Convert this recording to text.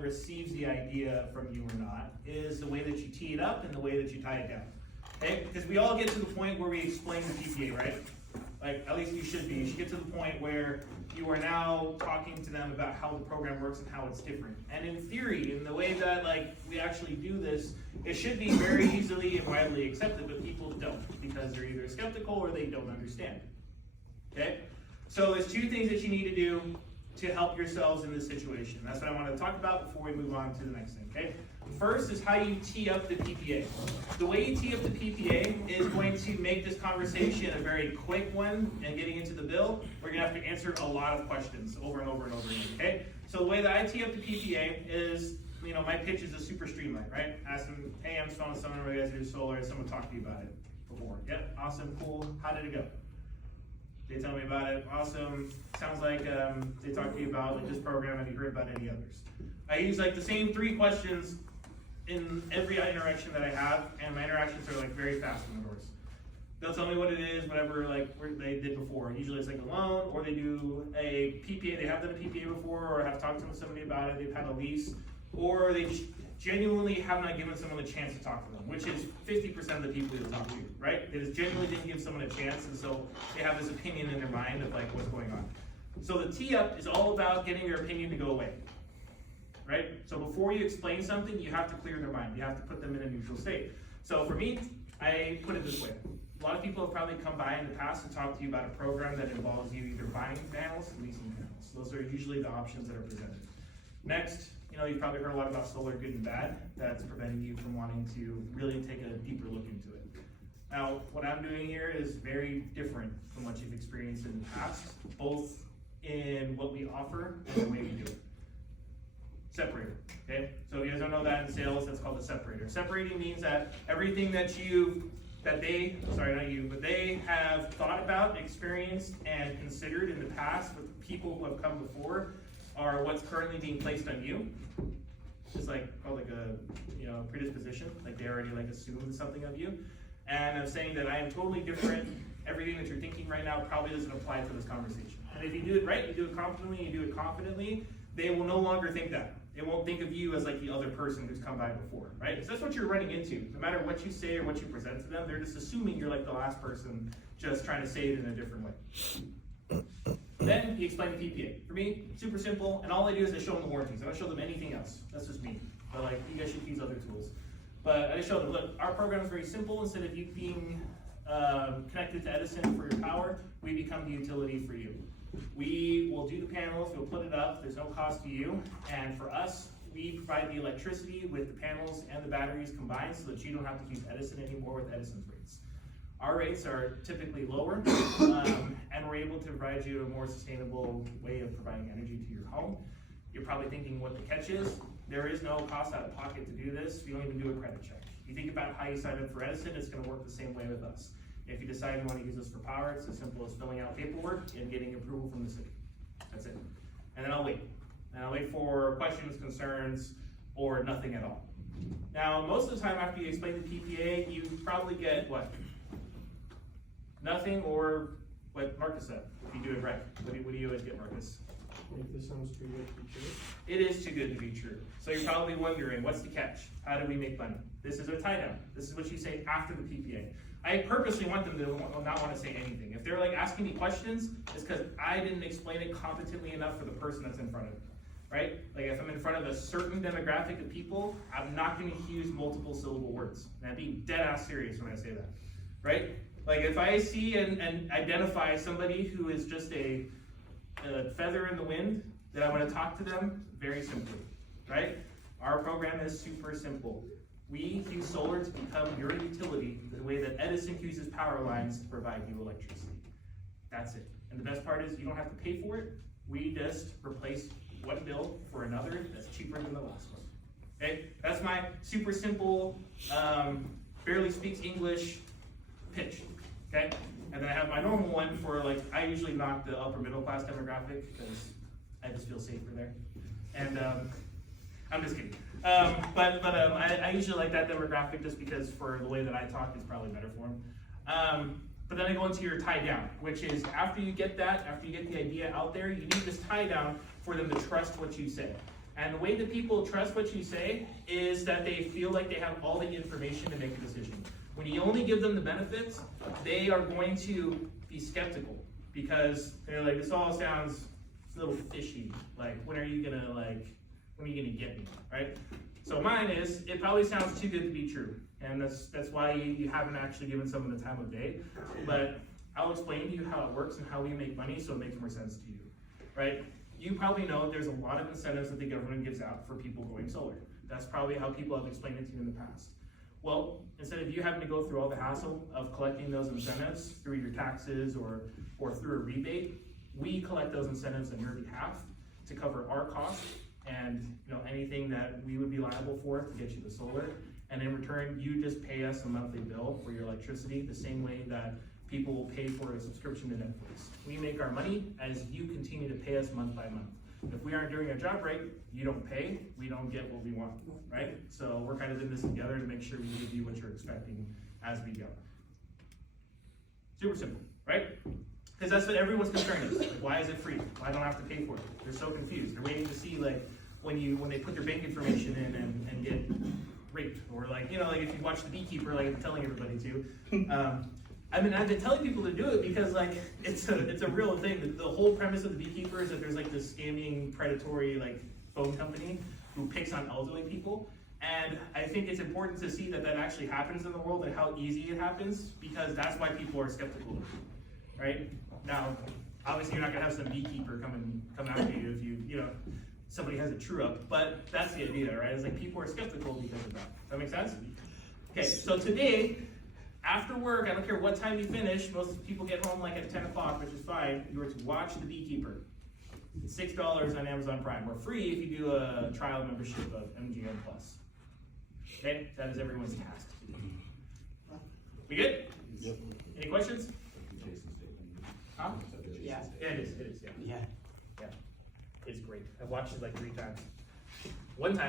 someone receives the idea from you or not is the way that you tee it up and the way that you tie it down. Okay? Because we all get to the point where we explain the PPA, right? Like, at least you should be. You should get to the point where you are now talking to them about how the program works and how it's different. And in theory, in the way that like we actually do this, it should be very easily and widely accepted, but people don't because they're either skeptical or they don't understand. Okay? So there's two things that you need to do to help yourselves in this situation. That's what I want to talk about before we move on to the next thing, okay? First is how you tee up the PPA. The way you tee up the PPA is going to make this conversation a very quick one, and getting into the bill, we're going to have to answer a lot of questions over and over and over again, okay? So the way that I tee up the PPA is, you know, my pitch is a super streamline, right? Ask them, hey, I'm Savon, someone who guys do solar, someone talked to you about it before. Yep, awesome, cool, how did it go? They tell me about it, awesome, sounds like they talked to you about like, this program, have you heard about any others? I use like the same 3 questions in every interaction that I have, and my interactions are like very fast in the doors. They'll tell me what it is, whatever like they did before. Usually it's like a loan, or they do a PPA, they have done a PPA before, or have talked to somebody about it, they've had a lease, or they genuinely have not given someone a chance to talk to them, which is 50% of the people you'll talk to, right? They just genuinely didn't give someone a chance, and so they have this opinion in their mind of like what's going on. So the tee up is all about getting their opinion to go away. Right? So before you explain something, you have to clear their mind. You have to put them in a neutral state. So for me, I put it this way. A lot of people have probably come by in the past and talked to you about a program that involves you either buying panels or leasing panels. Those are usually the options that are presented. Next, you know, you've probably heard a lot about solar good and bad. That's preventing you from wanting to really take a deeper look into it. Now, what I'm doing here is very different from what you've experienced in the past, both in what we offer and the way we do it. Separator, okay? So if you guys don't know that in sales, that's called a separator. Separating means that everything that they have thought about, experienced, and considered in the past with people who have come before are what's currently being placed on you. It's like called like a predisposition, like they already like assumed something of you. And I'm saying that I am totally different. Everything that you're thinking right now probably doesn't apply to this conversation. And if you do it right, you do it competently, you do it confidently, they will no longer think that. They won't think of you as like the other person who's come by before, right? So that's what you're running into. No matter what you say or what you present to them, they're just assuming you're like the last person just trying to say it in a different way. Then you explain the PPA. For me, super simple, and all I do is I show them the warranties. I don't show them anything else. That's just me. But like, you guys should use other tools. But I show them, look, our program is very simple. Instead of you being connected to Edison for your power, we become the utility for you. We will do the panels, we'll put it up, there's no cost to you, and for us, we provide the electricity with the panels and the batteries combined so that you don't have to use Edison anymore with Edison's rates. Our rates are typically lower, and we're able to provide you a more sustainable way of providing energy to your home. You're probably thinking what the catch is. There is no cost out of pocket to do this. You don't even do a credit check. You think about how you sign up for Edison, it's going to work the same way with us. If you decide you want to use this for power, it's as simple as filling out paperwork and getting approval from the city. That's it. And then I'll wait. And I'll wait for questions, concerns, or nothing at all. Now, most of the time after you explain the PPA, you probably get what? Nothing, or what Marcus said, if you do it right. What do you always get, Marcus? Like, this sounds too good to be true. It is too good to be true. So you're probably wondering, what's the catch? How do we make money? This is a tie down. This is what you say after the PPA. I purposely want them to not want to say anything. If they're like asking me questions, it's because I didn't explain it competently enough for the person that's in front of me, right? Like if I'm in front of a certain demographic of people, I'm not going to use multiple syllable words. And I'm being dead ass serious when I say that, right? Like if I see and identify somebody who is just a feather in the wind, then I'm going to talk to them very simply, right? Our program is super simple. We use solar to become your utility the way that Edison uses power lines to provide you electricity. That's it. And the best part is you don't have to pay for it. We just replace one bill for another that's cheaper than the last one. Okay? That's my super simple, barely speaks English pitch. Okay? And then I have my normal one for like, I usually knock the upper middle class demographic because I just feel safer there. And I'm just kidding. I usually like that demographic just because for the way that I talk, it's probably better for them. But then I go into your tie down, which is after you get that, after you get the idea out there, you need this tie down for them to trust what you say. And the way that people trust what you say is that they feel like they have all the information to make a decision. When you only give them the benefits, they are going to be skeptical because they're like, this all sounds a little fishy. Like, when are you gonna get me, right? So mine is, it probably sounds too good to be true. And that's why you haven't actually given someone the time of day. But I'll explain to you how it works and how we make money so it makes more sense to you, right? You probably know there's a lot of incentives that the government gives out for people going solar. That's probably how people have explained it to you in the past. Well, instead of you having to go through all the hassle of collecting those incentives through your taxes or through a rebate, we collect those incentives on your behalf to cover our costs and anything that we would be liable for to get you the solar. And in return, you just pay us a monthly bill for your electricity the same way that people will pay for a subscription to Netflix. We make our money as you continue to pay us month by month. If we aren't doing our job right, you don't pay, we don't get what we want, right? So we're kind of in this together to make sure we give you what you're expecting as we go. Super simple, right? Because that's what everyone's concern is. Like, why is it free? Why don't I have to pay for it? They're so confused. They're waiting to see like when they put their bank information in and get raped, or like if you watch The Beekeeper, like I'm telling everybody to. I mean, I've been telling people to do it because like it's a real thing. The whole premise of The Beekeeper is that there's like this scamming, predatory like phone company who picks on elderly people. And I think it's important to see that actually happens in the world and how easy it happens, because that's why people are skeptical, right? Now, obviously you're not gonna have some beekeeper come after you if you somebody has a true up, but that's the idea, right? It's like people are skeptical because of that. Does that make sense? Okay, so today, after work, I don't care what time you finish, most people get home like at 10 o'clock, which is fine, you are to watch The Beekeeper. It's $6 on Amazon Prime, or free if you do a trial membership of MGM+. Okay, that is everyone's task today. We good? Yep. Any questions? Huh? Yeah. Yeah, it is, yeah. Yeah. Yeah. It's great. I've watched it like 3 times. One time,